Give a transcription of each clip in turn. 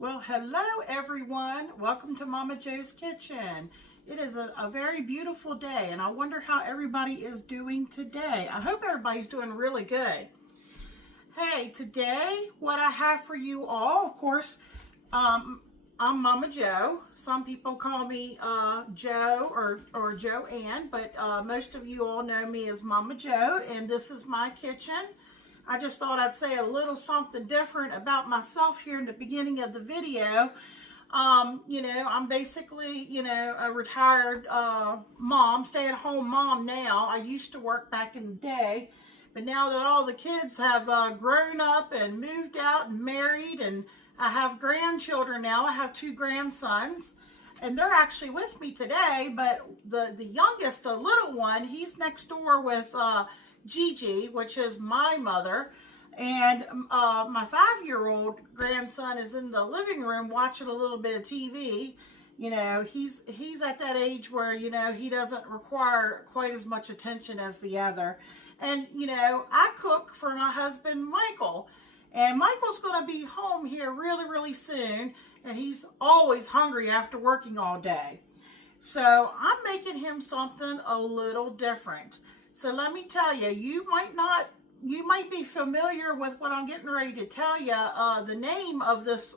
Well, hello everyone. Welcome to Momma Jo's Kitchen. It is a very beautiful day, and I wonder how everybody is doing today. I hope everybody's doing really good. Hey, today what I have for you all, of course, I'm Momma Jo. Some people call me Jo or Joanne, but most of you all know me as Momma Jo, and this is my kitchen. I just thought I'd say a little something different about myself here in the beginning of the video. I'm basically, a retired mom, stay-at-home mom now. I used to work back in the day, but now that all the kids have grown up and moved out and married, and I have grandchildren now. I have 2 grandsons, and they're actually with me today, but the youngest, the little one, he's next door with Gigi, which is my mother, and my 5-year-old grandson is in the living room watching a little bit of TV. He's at that age where, he doesn't require quite as much attention as the other. And, I cook for my husband, Michael, and Michael's going to be home here really, really soon, and he's always hungry after working all day. So I'm making him something a little different. So let me tell you, you might be familiar with what I'm getting ready to tell you, the name of this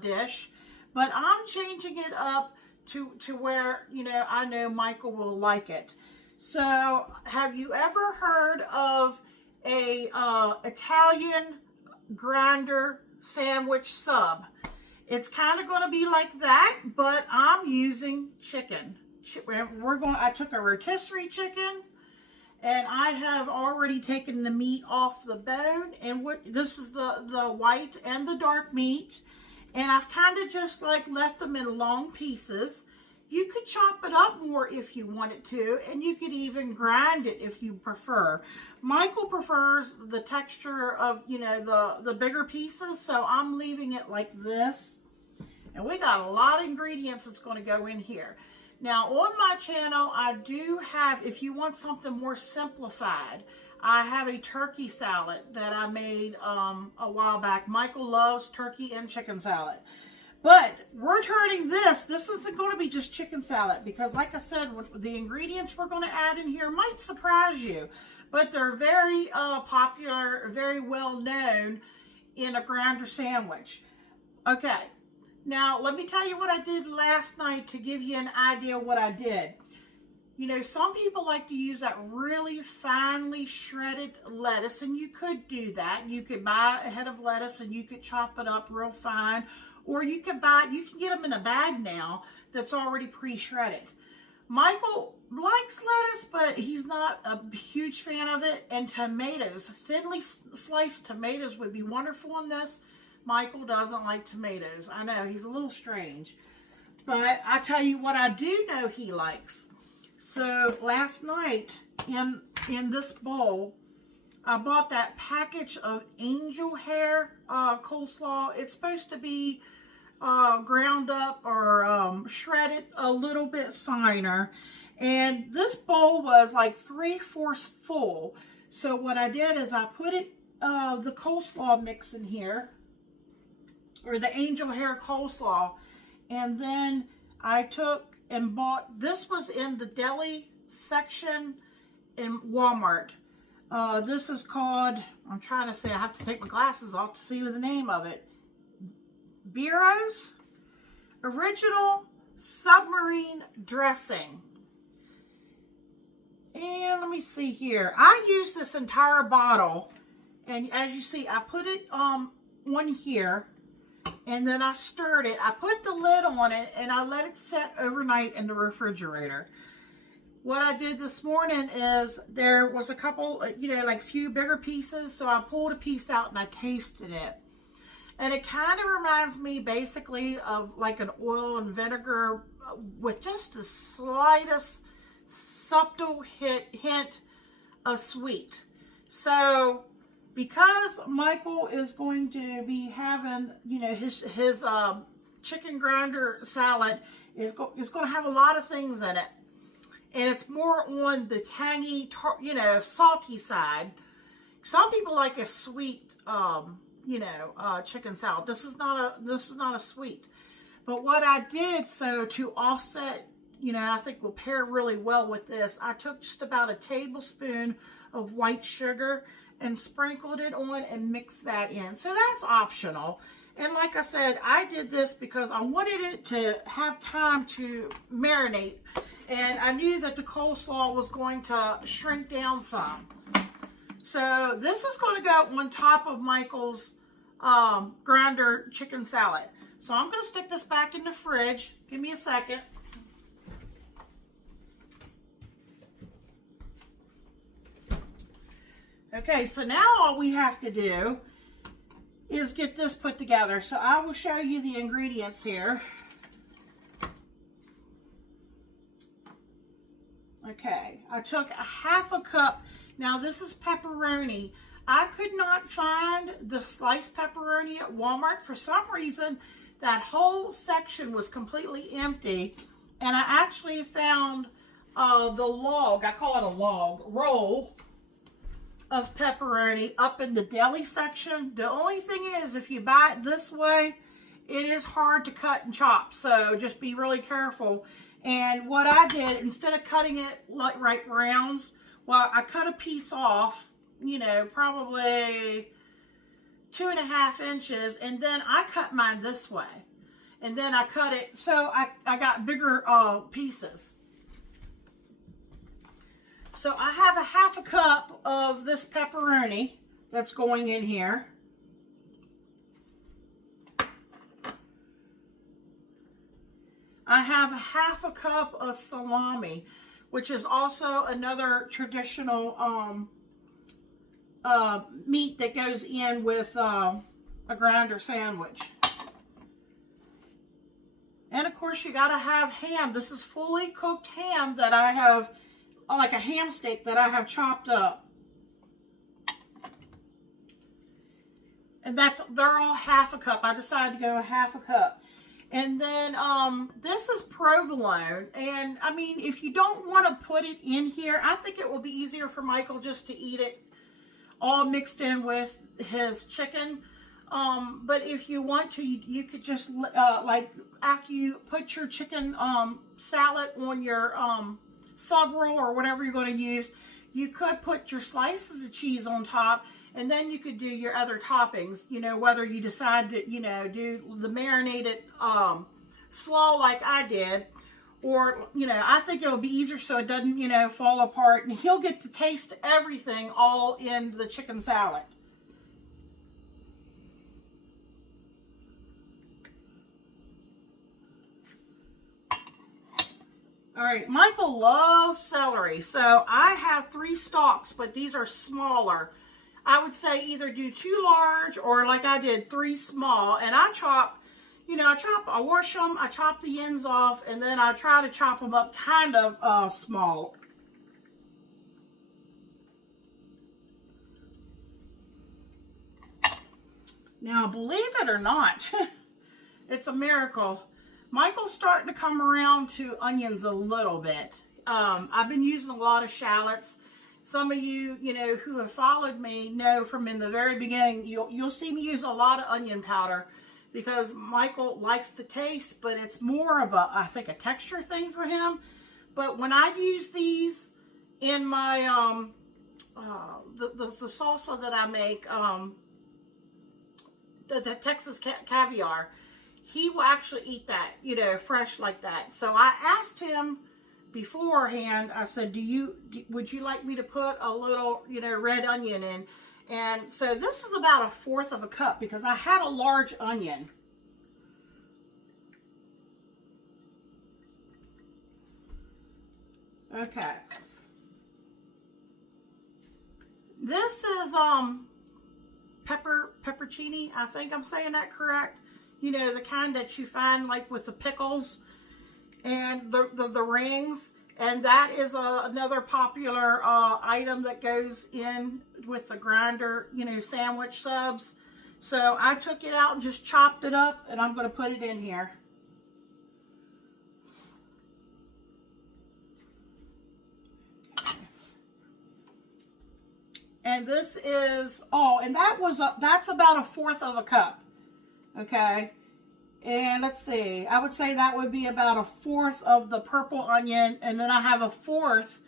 dish, but I'm changing it up to where, I know Michael will like it. So have you ever heard of a Italian grinder sandwich sub? It's kind of going to be like that, but I'm using chicken. I took a rotisserie chicken, and I have already taken the meat off the bone, and this is the white and the dark meat, and I've kind of just like left them in long pieces. You could chop it up more if you wanted to, and you could even grind it if you prefer. Michael prefers the texture of, the bigger pieces, so I'm leaving it like this. And we got a lot of ingredients that's going to go in here. Now, on my channel, I do have, if you want something more simplified, I have a turkey salad that I made a while back. Michael loves turkey and chicken salad. But we're turning this isn't going to be just chicken salad, because like I said, the ingredients we're going to add in here might surprise you. But they're very popular, very well known in a grinder sandwich. Okay. Now, let me tell you what I did last night to give you an idea of what I did. Some people like to use that really finely shredded lettuce, and you could do that. You could buy a head of lettuce and you could chop it up real fine, or you can get them in a bag now that's already pre-shredded. Michael likes lettuce, but he's not a huge fan of it, and tomatoes, thinly sliced tomatoes would be wonderful in this. Michael doesn't like tomatoes. I know, he's a little strange. But I tell you what I do know he likes. So last night in this bowl, I bought that package of angel hair coleslaw. It's supposed to be ground up or shredded a little bit finer. And this bowl was like 3/4 full. So what I did is I put the coleslaw mix in here, or the angel hair coleslaw, and then I took and bought, this was in the deli section in Walmart. This is called, I'm trying to say, I have to take my glasses off to see the name of it. Bureau's Original Submarine Dressing. And let me see here. I used this entire bottle, and as you see, I put it on here, and then I stirred it. I put the lid on it, and I let it set overnight in the refrigerator. What I did this morning is there was a couple, like few bigger pieces, so I pulled a piece out and I tasted it. And it kind of reminds me basically of like an oil and vinegar with just the slightest subtle hint of sweet. So because Michael is going to be having, his chicken grinder salad is going to have a lot of things in it. And it's more on the tangy, salty side. Some people like a sweet chicken salad. This is not a sweet. But what I did, so to offset, I think will pair really well with this, I took just about a tablespoon of white sugar and sprinkled it on and mixed that in. So that's optional. And like I said, I did this because I wanted it to have time to marinate. And I knew that the coleslaw was going to shrink down some. So this is going to go on top of Michael's grinder chicken salad. So I'm going to stick this back in the fridge. Give me a second. Okay, so now all we have to do is get this put together. So I will show you the ingredients here. Okay, I took a half a cup. Now this is pepperoni. I could not find the sliced pepperoni at Walmart. For some reason, that whole section was completely empty. And I actually found the log, I call it a log, roll of pepperoni up in the deli section. The only thing is, if you buy it this way, it is hard to cut and chop. So just be really careful. And what I did, instead of cutting it like right rounds, well, I cut a piece off, probably 2.5 inches, and then I cut mine this way. And then I cut it, so I got bigger pieces. So I have a half a cup of this pepperoni that's going in here. I have a half a cup of salami, which is also another traditional meat that goes in with a grinder sandwich. And of course you gotta have ham. This is fully cooked ham that I have, like a ham steak that I have chopped up. And they're all half a cup. I decided to go a half a cup. And then this is provolone. And I mean, if you don't want to put it in here, I think it will be easier for Michael just to eat it all mixed in with his chicken. But if you want to, you could just, like after you put your chicken salad on your sub roll or whatever you're going to use, you could put your slices of cheese on top, and then you could do your other toppings, whether you decide to, do the marinated slaw like I did, or, I think it'll be easier so it doesn't, fall apart, and he'll get to taste everything all in the chicken salad. All right, Michael loves celery, so I have 3 stalks, but these are smaller. I would say either do 2 large or like I did 3 small, and I chop, I wash them, I chop the ends off, and then I try to chop them up kind of small. Now, believe it or not, it's a miracle. Michael's starting to come around to onions a little bit. I've been using a lot of shallots. Some of you, who have followed me know from in the very beginning, you'll see me use a lot of onion powder because Michael likes the taste, but it's more of I think, a texture thing for him. But when I use these in my, the salsa that I make, the Texas caviar, he will actually eat that, fresh like that. So I asked him beforehand, I said, would you like me to put a little, red onion in? And so this is about 1/4 of a cup because I had a large onion. Okay. This is pepperoncini. I think I'm saying that correct. The kind that you find like with the pickles and the rings. And that is another popular item that goes in with the grinder, sandwich subs. So I took it out and just chopped it up, and I'm going to put it in here. And this is, oh, and that's about 1/4 of a cup. Okay. And let's see, I would say that would be about 1/4 of the purple onion. And then I have 1/4.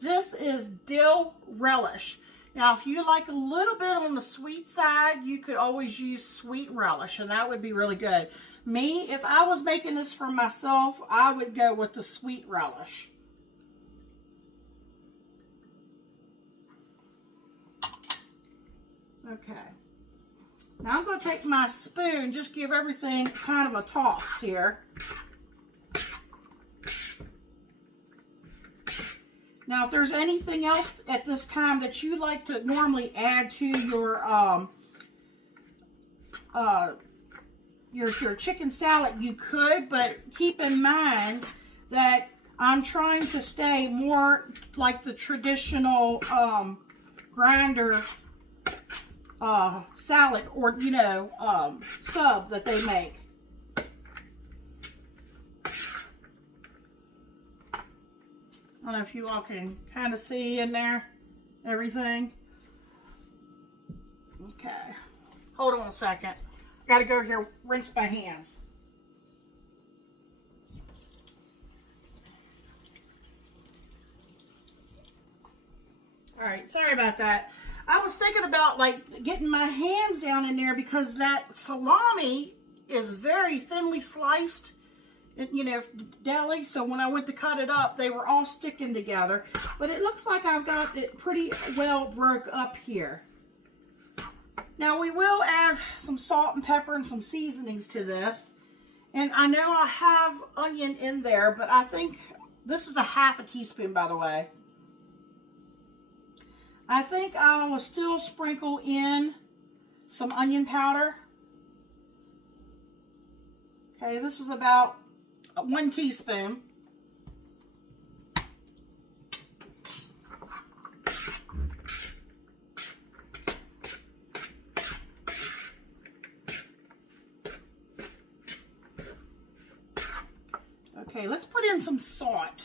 This is dill relish. Now, if you like a little bit on the sweet side, you could always use sweet relish, and that would be really good. Me, if I was making this for myself, I would go with the sweet relish. Okay. Now I'm going to take my spoon, just give everything kind of a toss here. Now, if there's anything else at this time that you like to normally add to your chicken salad, you could, but keep in mind that I'm trying to stay more like the traditional grinder salad, or sub that they make. I don't know if you all can kind of see in there everything. Okay, hold on a second. Got to go here, rinse my hands. All right, sorry about that. I was thinking about like getting my hands down in there because that salami is very thinly sliced, deli. So when I went to cut it up, they were all sticking together. But it looks like I've got it pretty well broke up here. Now we will add some salt and pepper and some seasonings to this. And I know I have onion in there, but I think this is 1/2 teaspoon, by the way. I think I will still sprinkle in some onion powder. Okay, this is about 1 teaspoon. Okay, let's put in some salt.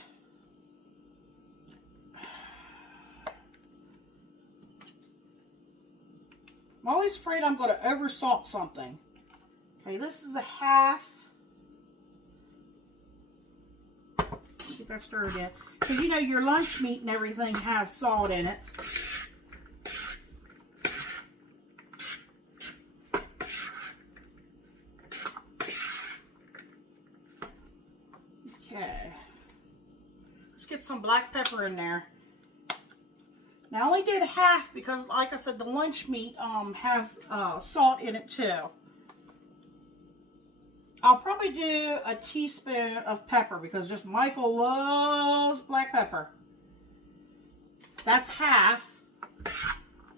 I'm always afraid I'm going to oversalt something. Okay, this is 1/2. Get that stirred in. Because your lunch meat and everything has salt in it. Okay. Let's get some black pepper in there. Now, I only did 1/2 because, like I said, the lunch meat has salt in it too. I'll probably do 1 teaspoon of pepper because just Michael loves black pepper. That's 1/2.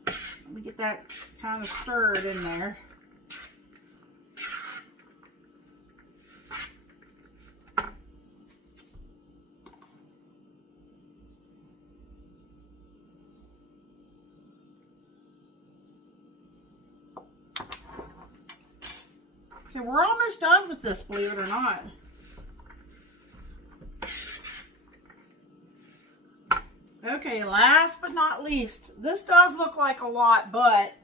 Let me get that kind of stirred in there. Okay, we're almost done with this, believe it or not. Okay, last but not least, this does look like a lot, but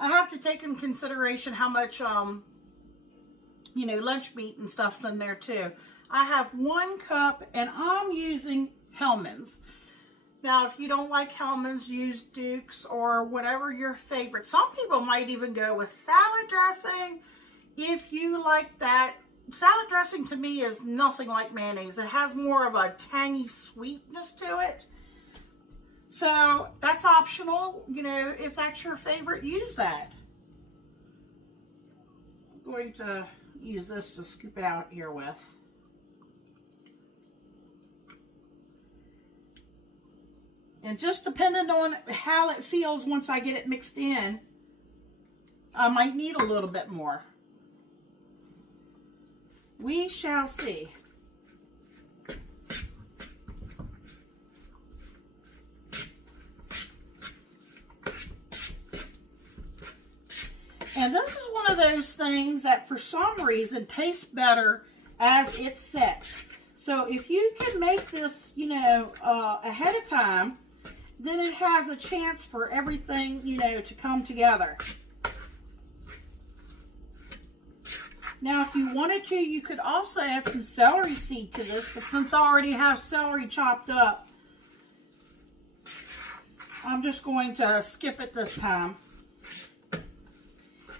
I have to take in consideration how much, lunch meat and stuff's in there too. I have 1 cup, and I'm using Hellmann's. Now, if you don't like Hellmann's, use Duke's or whatever your favorite. Some people might even go with salad dressing. If you like that, salad dressing to me is nothing like mayonnaise. It has more of a tangy sweetness to it. So that's optional. If that's your favorite, use that. I'm going to use this to scoop it out here with. And just depending on how it feels once I get it mixed in, I might need a little bit more. We shall see. And this is one of those things that for some reason tastes better as it sets. So if you can make this, ahead of time, then it has a chance for everything, you know, to come together. Now, if you wanted to, you could also add some celery seed to this, but since I already have celery chopped up, I'm just going to skip it this time.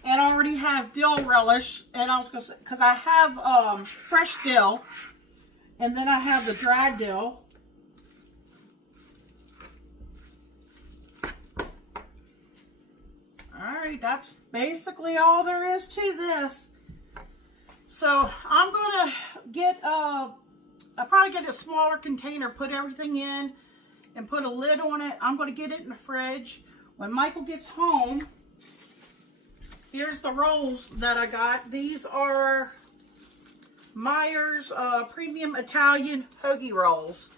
And I already have dill relish, and I was going to say, because I have fresh dill, and then I have the dried dill. Alright, that's basically all there is to this. So I'm going to get, I'll probably get a smaller container, put everything in, and put a lid on it. I'm going to get it in the fridge. When Michael gets home, here's the rolls that I got. These are Meyer's Premium Italian Hoagie Rolls.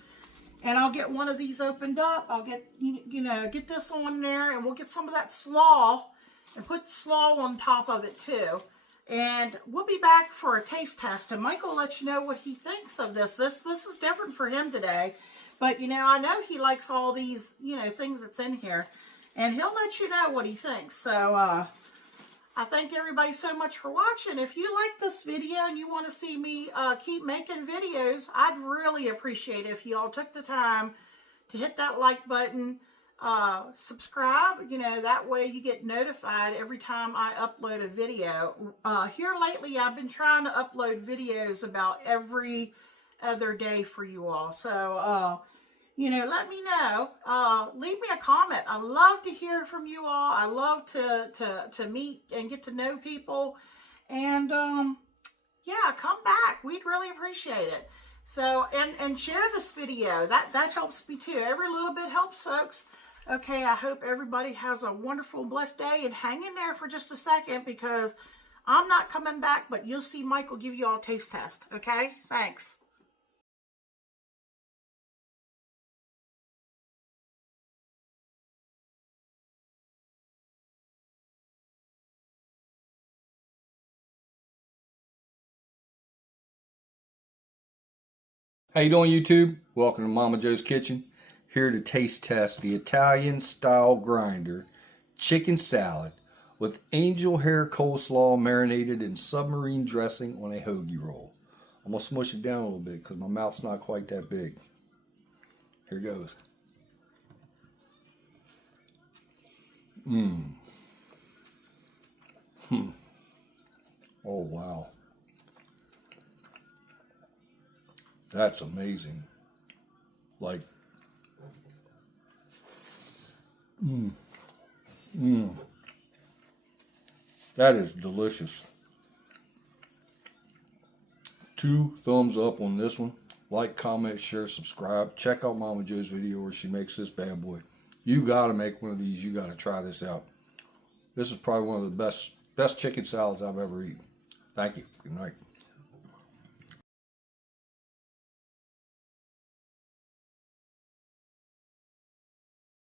And I'll get one of these opened up. I'll get, you know, get this on there, and we'll get some of that slaw and put the slaw on top of it too. And we'll be back for a taste test, and Michael will let you know what he thinks of this. This is different for him today, but you know, I know he likes all these, you know, things that's in here, and he'll let you know what he thinks. So I thank everybody so much for watching. If you like this video and you want to see me keep making videos, I'd really appreciate it if you all took the time to hit that like button. Subscribe, you know, that way you get notified every time I upload a video. Here lately, I've been trying to upload videos about every other day for you all. So, you know, let me know. Leave me a comment. I love to hear from you all. I love to meet and get to know people. And, yeah, come back. We'd really appreciate it. So, and share this video. That helps me too. Every little bit helps, folks. Okay, I hope everybody has a wonderful, blessed day, and hang in there for just a second, because I'm not coming back, but you'll see Michael give you all a taste test. Okay, thanks. How you doing, YouTube? Welcome to Momma Jo's Kitchen. Here to taste test the Italian style grinder chicken salad with angel hair coleslaw marinated in submarine dressing on a hoagie roll. I'm gonna smush it down a little bit because my mouth's not quite that big. Here goes. Oh wow. That's amazing. Like, that is delicious. 2 thumbs up on this one. Like, comment, share, subscribe. Check out Momma Jo's video where she makes this bad boy. You gotta make one of these. You gotta try this out. This is probably one of the best chicken salads I've ever eaten. Thank you. Good night.